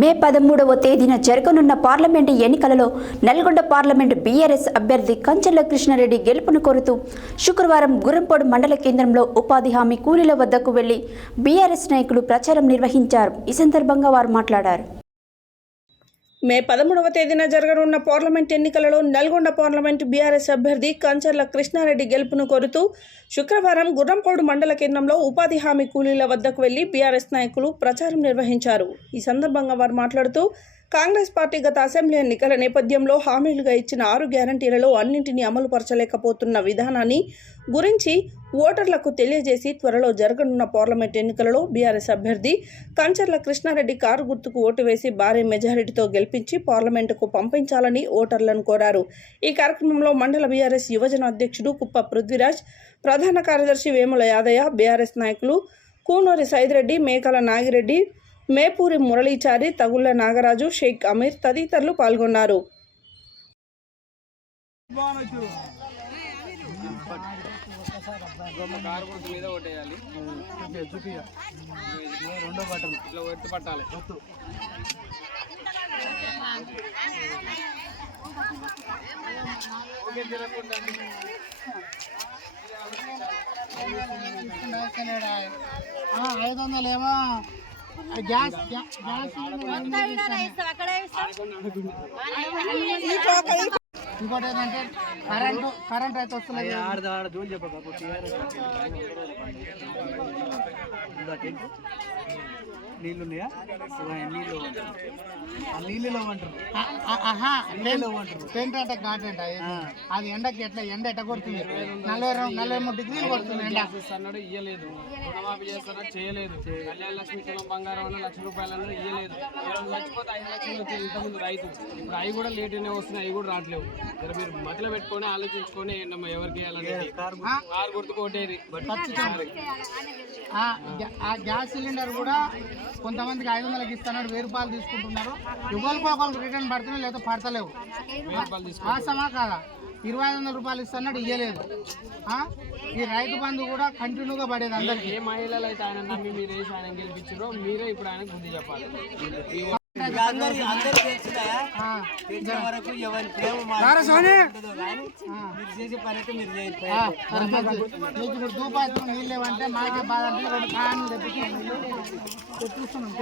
మే 13వ తేదీన జరగనున్న పార్లమెంటు ఎన్నికలలో నల్గొండ పార్లమెంటు బీఆర్ఎస్ అభ్యర్థి కంచర్ల కృష్ణారెడ్డి గెలుపును కోరుతూ శుక్రవారం గుర్రంపోడు మండల కేంద్రంలో ఉపాధి హామీ కూలీల వద్దకు వెళ్లి బీఆర్ఎస్ నాయకులు ప్రచారం నిర్వహించారు. ఈ సందర్భంగా వారు మాట్లాడారు. మే 13వ తేదీన జరగనున్న పార్లమెంట్ ఎన్నికలలో నల్గొండ పార్లమెంటు బీఆర్ఎస్ అభ్యర్థి కంచర్ల కృష్ణారెడ్డి గెలుపును కోరుతూ శుక్రవారం గుర్రంపోడు మండల కేంద్రంలో ఉపాధి హామీ కూలీల వద్దకు వెళ్లి బీఆర్ఎస్ నాయకులు ప్రచారం నిర్వహించారు. ఈ సందర్భంగా వారు మాట్లాడుతూ కాంగ్రెస్ పార్టీ గత అసెంబ్లీ ఎన్నికల నేపథ్యంలో హామీలుగా ఇచ్చిన 6 గ్యారంటీలలో అన్నింటినీ అమలు పరచలేకపోతున్న విధానాన్ని గురించి ఓటర్లకు తెలియజేసి త్వరలో జరగనున్న పార్లమెంట్ ఎన్నికలలో బీఆర్ఎస్ అభ్యర్థి కంచర్ల కృష్ణారెడ్డి కారు గుర్తుకు ఓటు వేసి భారీ మెజారిటీతో గెలిపించి పార్లమెంటుకు పంపించాలని ఓటర్లను కోరారు. ఈ కార్యక్రమంలో మండల బీఆర్ఎస్ యువజన అధ్యక్షుడు కుప్ప పృథ్వీరాజ్, ప్రధాన కార్యదర్శి వేముల యాదయ్య, బీఆర్ఎస్ నాయకులు కూనూరి సైదిరెడ్డి, మేకల నాగిరెడ్డి, మేపూరి మురళీచారి, తగుళ్ల నాగరాజు, షేక్ అమీర్ తదితరులు పాల్గొన్నారు. గ్యాస్ ఇంకోటి ఏంటంటే కరెంట్ అయితే వస్తుంది. నీళ్ళున్నాయా? నీళ్ళు నీళ్ళలో అంటారు. టెంట్ అంటే ఘాటెంట అది ఎండకి ఎండ ఎట్ట కొడుతుంది. 43 డిగ్రీలు కొడుతుంది ఎండ. అన్నాడు ఇయ్యలేదు, రుణమాఫీ చేస్తారా చేయలేదు, కళ్యాణ లక్ష్మి తులం బంగారం వల్ల ₹1,00,000 ఇయ్యలేదు. చచ్చిపోతే 5 లక్షలు వచ్చి ఇంతకుముందు రైతు, ఇప్పుడు అవి కూడా లేట్గానే వస్తున్నాయి, అవి కూడా రావట్లేవు. మీరు మధ్యలో పెట్టుకొని ఆలోచించుకొని ఏంటమ్మా ఎవరికి వేయాలని కారు గుర్తుకు ఓటేది. ఆ గ్యాస్ సిలిండర్ కూడా కొంతమందికి 500కి ఇస్తున్నాడు, ₹1000 తీసుకుంటున్నారు. ఒకరికి రిటర్న్ పడుతున్నాయి, లేదా పడతలేవు. వాస్తవా కాదా? ₹2,500 ఇస్తున్నాడు, ఇయ్యలేదు. ఈ రైతు బంధు కూడా కంటిన్యూగా పడేది అందరికి. ఏ మహిళలు అయితే ఆయన నమ్మి మీరు వేసి ఆయన గెలిపించారో మీరే ఇప్పుడు ఆయనకు బుద్ధి చెప్పాలి. దూపాయలు నీళ్ళు లేవంటే మాకే బాధ అంటే 2 కాయలు తెప్పిస్తున్నాం.